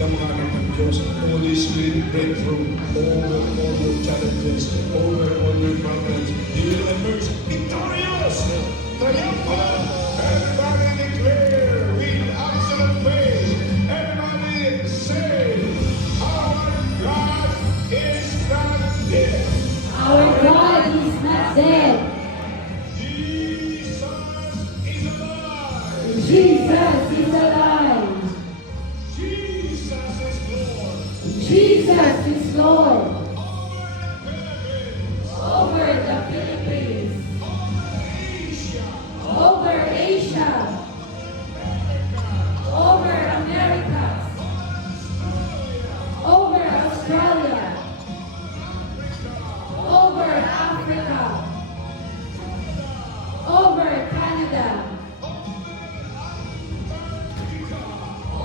ng mga anak ng Diyos. Holy Spirit, breakthrough over all your challenges, over all your problems. You will emerge victorious, triumphant. Everybody declare with absolute faith. Everybody say, our God is not dead. Our God is not dead. Jesus is alive. Jesus is alive. Jesus is Lord. Jesus is Lord. Over the Philippines, Over the Philippines. over Asia, Over Asia. Over America. Over Australia. Over Africa. Over Canada.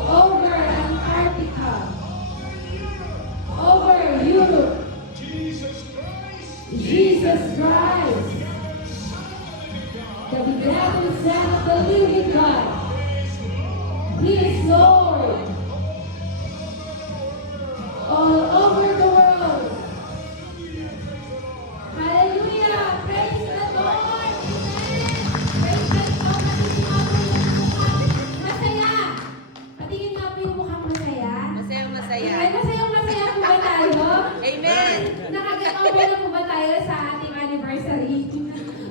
Over Antarctica. Over Europe. Jesus Christ, Jesus Christ, the begotten Son of the living God. He is Lord all over the world. Hallelujah! Praise the Lord! Amen! Praise God po! Masaya! Patingin nga po yung mukhang masaya. Masayang masaya. Ay, masayang-masaya po ba tayo? Amen. Nakag-okay na po ba tayo sa ating anniversary?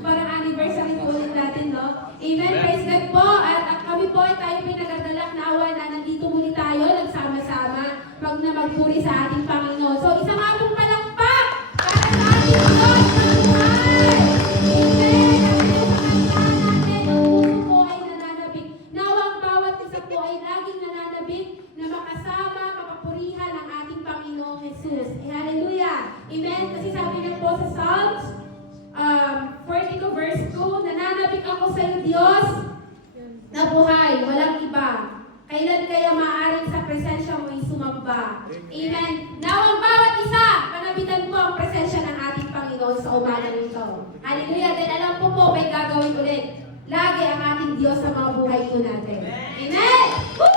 Parang anniversary po ulit natin, no? Amen. Praise God po. At kami po ay tayo pinagagalak na awa na nandito muli tayo, nagsama-sama, pag na magpuri sa ating Panginoon. So, isang nga pong palakpak para sa ating Diyos na buhay. Amen. At sa natin, ang puso po ay nananabik. Nawang bawat isa po ay laging nananabik na makasama, mapapurihan ang ating Panginoong Jesus. Hallelujah. Amen. Kasi sabi niya po sa Psalms 42 verse 2, nananabik ako sa iyo, Diyos, na buhay, walang iba. Kailan kaya maaaring sa presensya mo ay sumamba? Amen. Now, ang bawat isa, panabitan po ang presensya ng ating Panginoon sa umaga nito. Hallelujah. Then alam po po, may gagawin ulit. Lagi ang ating Diyos sa mga buhay po natin. Amen. Woo!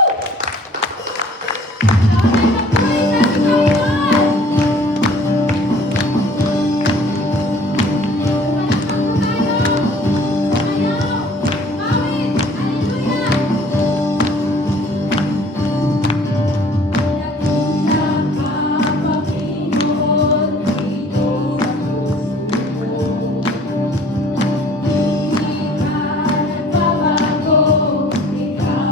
Ikaw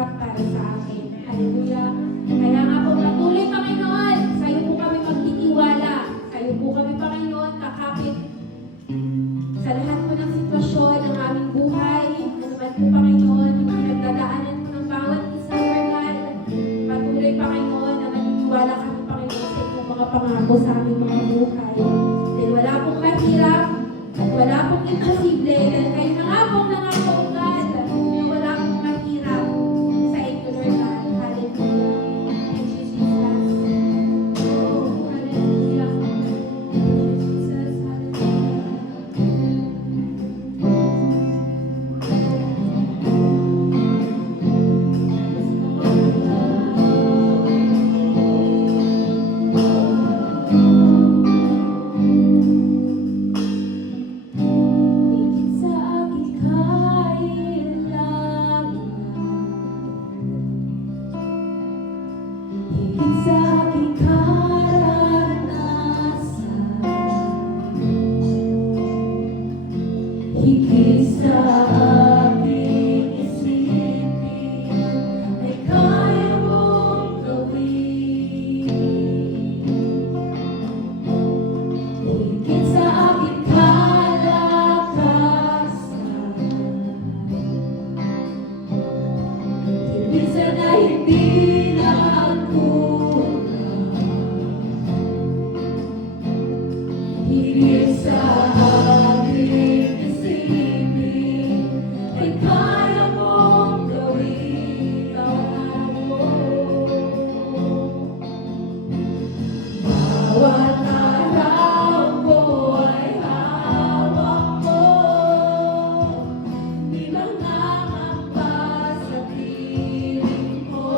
pangarap para sa akin. Hallelujah. Kaya nga po patuloy, Panginoon, sa iyo po kami magtitiwala. Sa iyo po kami, Panginoon, kakapit sa lahat po ng sitwasyon ng aming buhay. Ano man po, Panginoon, yung pinagdadaanan po ng bawat isa, Lord God. Patuloy, Panginoon, na maniniwala kami, Panginoon, sa iyong mga pangako sa aming mga buhay. Dahil wala pong mahirap at wala pong imposible. Dahil kayo na nga pong nangako, God, na wala pong mahirap sa inyo, Lord God. Hallelujah. Thank you, Jesus. Oh, hallelujah. Jesus, hallelujah. Higit sa aking kailangan, higit sa aking karanasan, higit sa aking isipin, ay kaya mong gawin. Higit sa aking kalakasan, minsan ay hindi nagkulang. Higit sa aking isipin, ay kaya mong gawin ang mo. Bawat araw ko ay hawak mo, di nangangamba sa piling ko.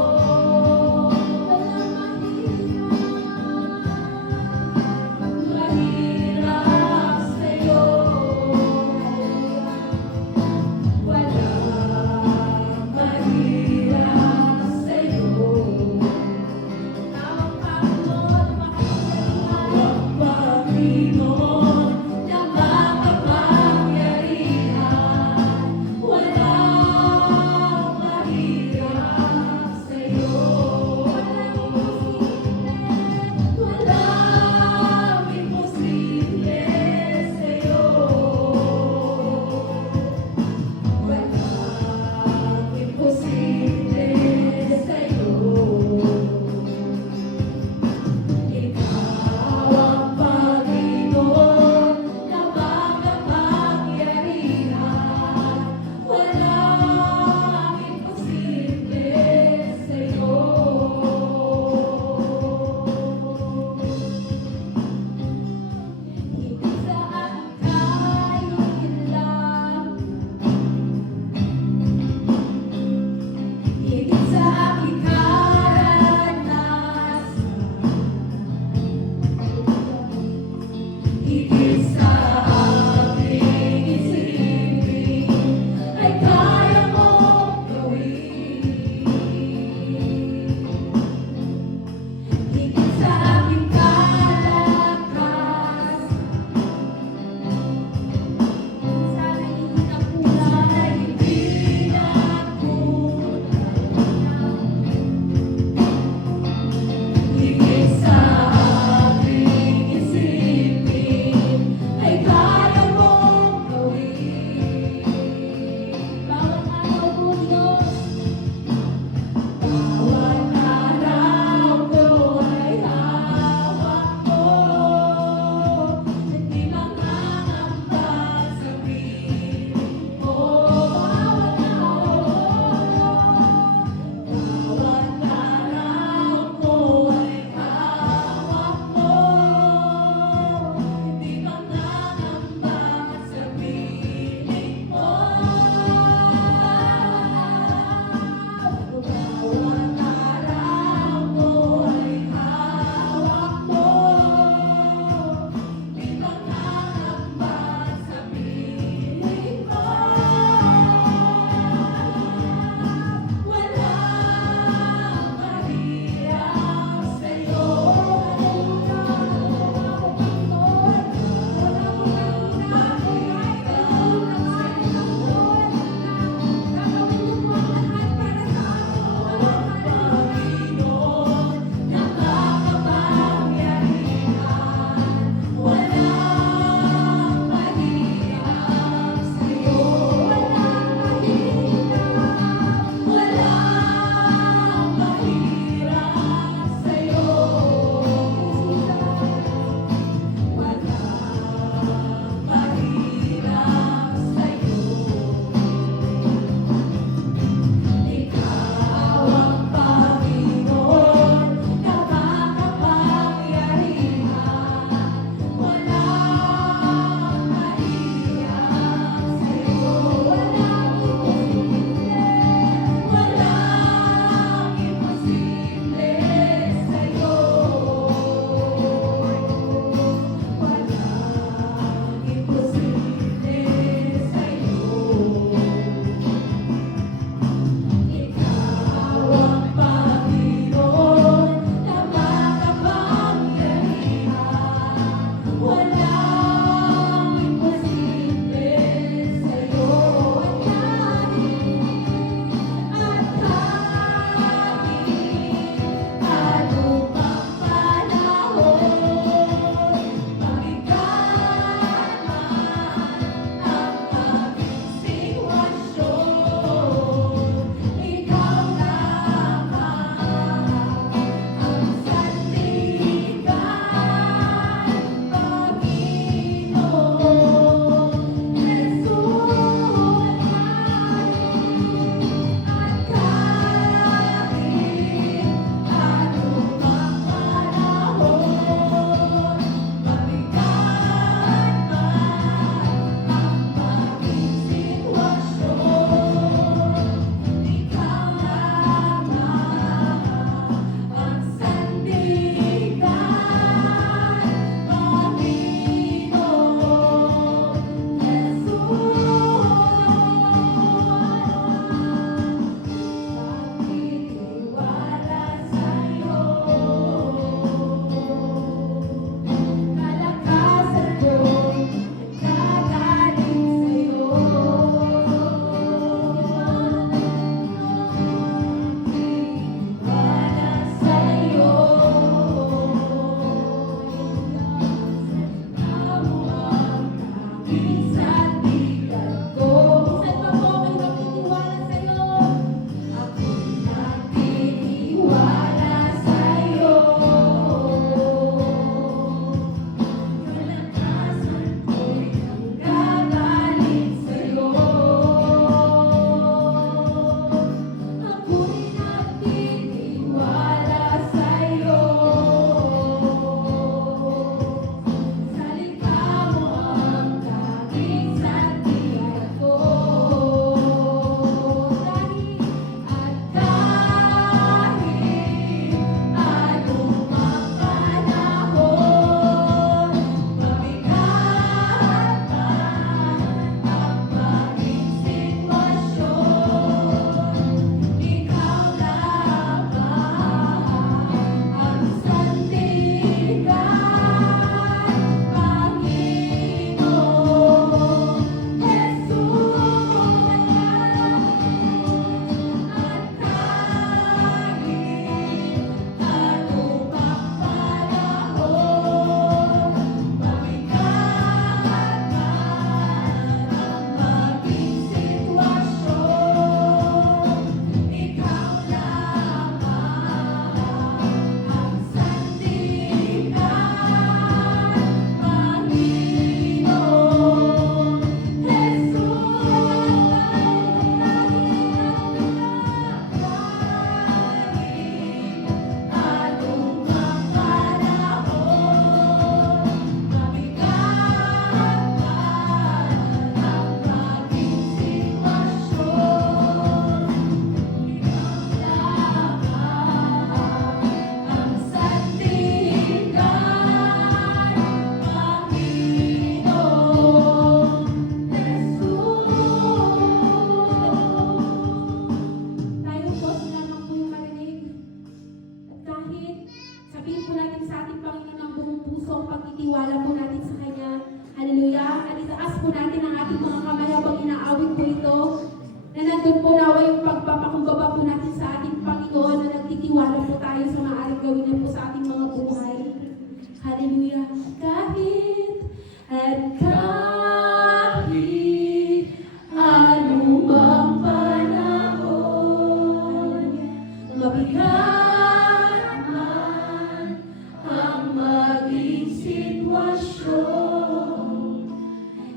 Mabigat man ang maging sitwasyon,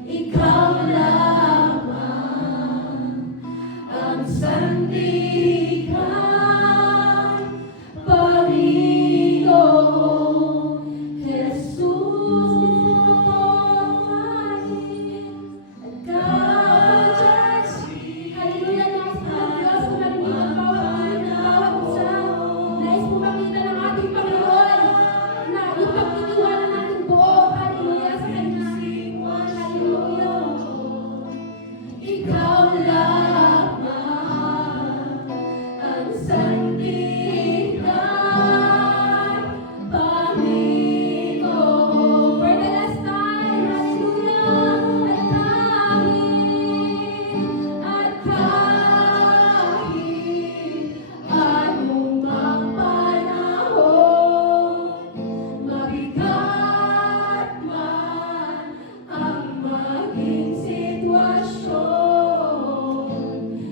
ikaw lamang ang sandigan, Panginoon Jesus. At God, hallelujah, nais po ng Diyos kung marinig ang bawat isa. Nais po makita ng ating Panginoon na yung pagtitiwala natin buo, hallelujah, sa Kanya. Hallelujah. Ikaw lamang ang sandigan, Panginoon. For the last time, hallelujah. At kahit anumang panahon, mabigat man ang maging sitwasyon,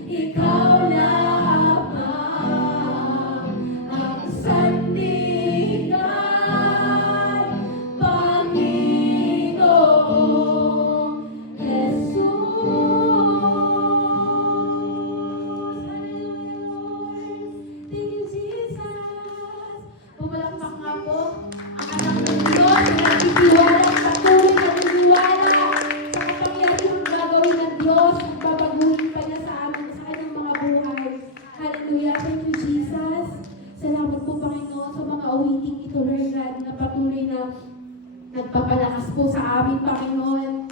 ikaw lamang ang sandigan, Panginoon Jesus. Hallelujah, Lord. Thank you, Jesus. Pumalakpak nga po ang anak ng Diyos na nagtitiwala, patuloy na nagtitiwala sa kapangyarihang gagawin ng Diyos at babaguhin pa niya sa amin, sa kanyang mga buhay. Hallelujah. Thank you, Jesus. Salamat po, Panginoon, sa mga awiting ito, Lord God, na patuloy na nagpapalakas po sa amin, Panginoon,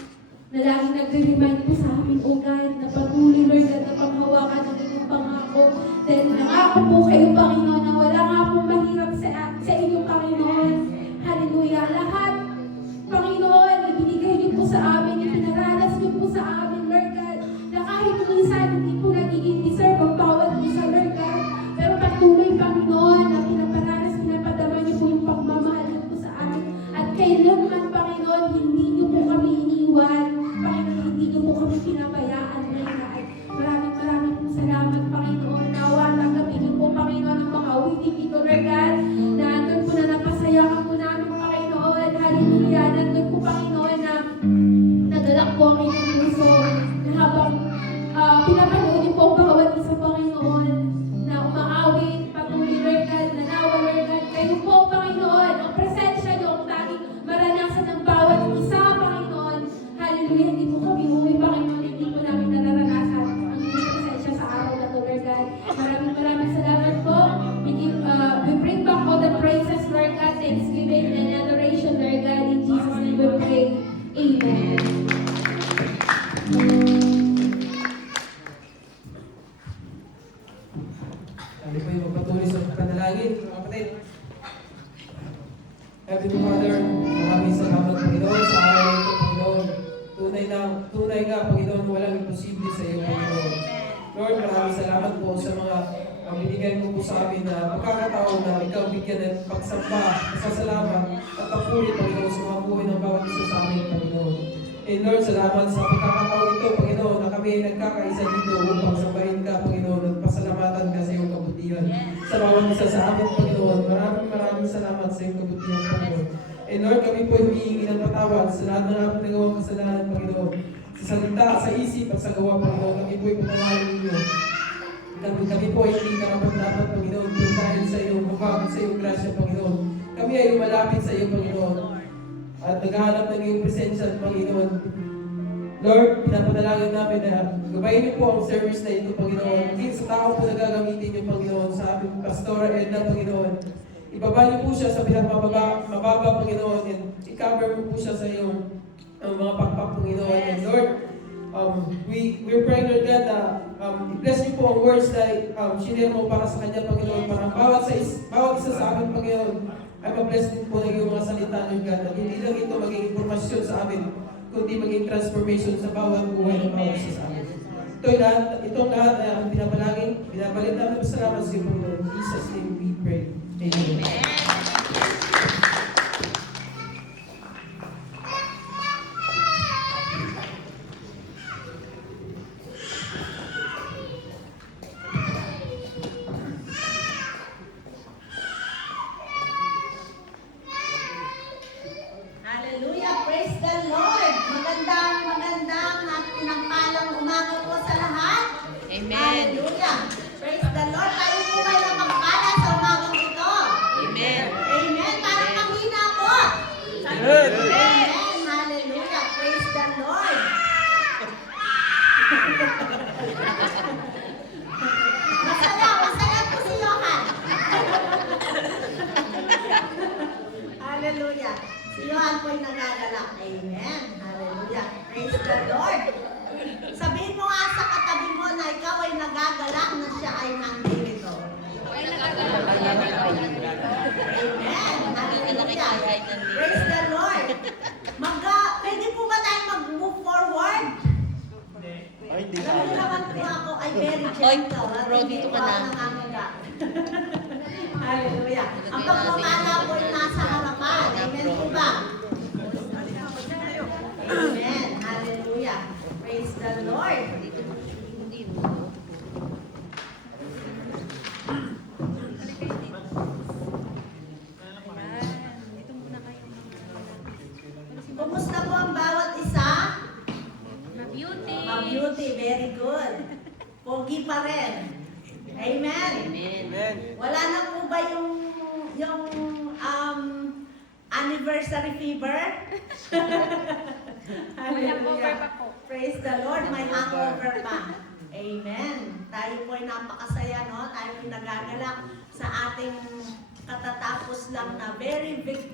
na laging nagre-remind po sa amin, O God, na patuloy, Lord God, na panghawakan ng inyong pangako. Dahil nangako po kayo, Panginoon, na wala nga po mahirap sa inyo, Panginoon. Hallelujah. Lahat, Panginoon, na binigay niyo po sa amin, ipinaranas niyo po sa amin, Lord God, na kahit minsan hindi po nagiging deserve ang bawat isa, Lord God, pero patuloy, Panginoon, na pinapadama niyo po yung pagmamahal niyo po sa amin. At kailanman, Panginoon, hindi niyo po kami iniwan. Panginoon, hindi niyo po kami pinabayaan, Lord God. Maraming pong salamat, Panginoon. Nawa, tanggapin niyo po, Panginoon, ang mga awiting ito, Lord God, na andun po na napasayakan po namin, Panginoon. Hallelujah. Nandun po, Panginoon, na nadalak po ang inyong puso na habang pinapanood niyo po ang bawat isa, Panginoon, na umaawit, patuloy, Lord God, na nawa, Lord God. Kayo po, Panginoon, ang presensya niyo, ang tanging maranasan ng bawat isa, Panginoon. Hallelujah. Hindi po kami umuwi, Panginoon. Hindi po namin nararanasan ang inyong presensya sa araw na to, Lord God. Maraming salamat po. We bring back all the praises, Lord God, thanksgiving and adoration, Lord God. In Jesus' name we pray. Amen. Hindi po yung magpatuloy sa panalangin, mga kapatid. Heavenly Father, maraming salamat, Panginoon, sa araw na ito, Panginoon. Tunay nga, Panginoon, walang imposible sa iyo, Panginoon. Lord, maraming salamat po sa mga binigay mo po sa amin na pagkakataon na ikaw bigyan ng pagsamba, pasasalamat at papuri, Panginoon, sa mga buhay ng bawat isa sa amin, Panginoon. And Lord, salamat sa pagkakataon ito, Panginoon, na kami ay nagkakaisa dito upang sambahin ka, Panginoon, at pasalamatan ka sa iyong kabutihan. Sa bawat isa sa amin, Panginoon, maraming salamat sa iyong kabutihan, Panginoon. And Lord, kami po humihingi ng patawad sa lahat ng aming nagawang kasalanan, Panginoon. Sa salita, sa isip, at sa gawa, Panginoon, kami po ipatawarin ninyo. Kami po ay hindi karapat-dapat, Panginoon, pero dahil sa iyong mukha at sa iyong grasya, Panginoon. Kami ay lumalapit sa iyo, Panginoon. At naghahanap ng iyong presensya, Panginoon. Lord, pinapadalangin namin na gabayin niyo po ang service na ito, Panginoon. Hindi sa tao po na gagamitin niyo, Panginoon, sa aming Pastora Edna, Panginoon. Ibaba niyo po siya sa mababa, Panginoon, and i-cover mo po siya sa iyong mga pakpak, Panginoon. And Lord, we're praying, Lord God, na i-bless niyo po ang words na sinare mo para sa kanya, Panginoon. Para bawat isa sa amin, Panginoon, ay ma-bless din po ng iyong mga salita, Lord God. At hindi lang ito maging informasyon sa amin, kundi maging transformation sa bawat buhay ng bawat isa sa amin. Itong lahat ay aking pinapalangin, binabalit namin pasalamat sa iyo, Panginoon. In Jesus' name we pray. Amen. dito ka na. Hallelujah. Ang pagmamala po ay nasa harapan. Amen po ba? Amen. Hallelujah. Praise the Lord. Kumusta po ang bawat isa? Beauty. Beauty, very good. Pogi pa rin. Amen. Amen. Wala na po ba yung anniversary fever? Hangover pa po. Praise the Lord, may hangover pa. Amen. Tayo po ay napakasaya, no? Tayo ay nagagalak sa ating katatapos lang na very victorious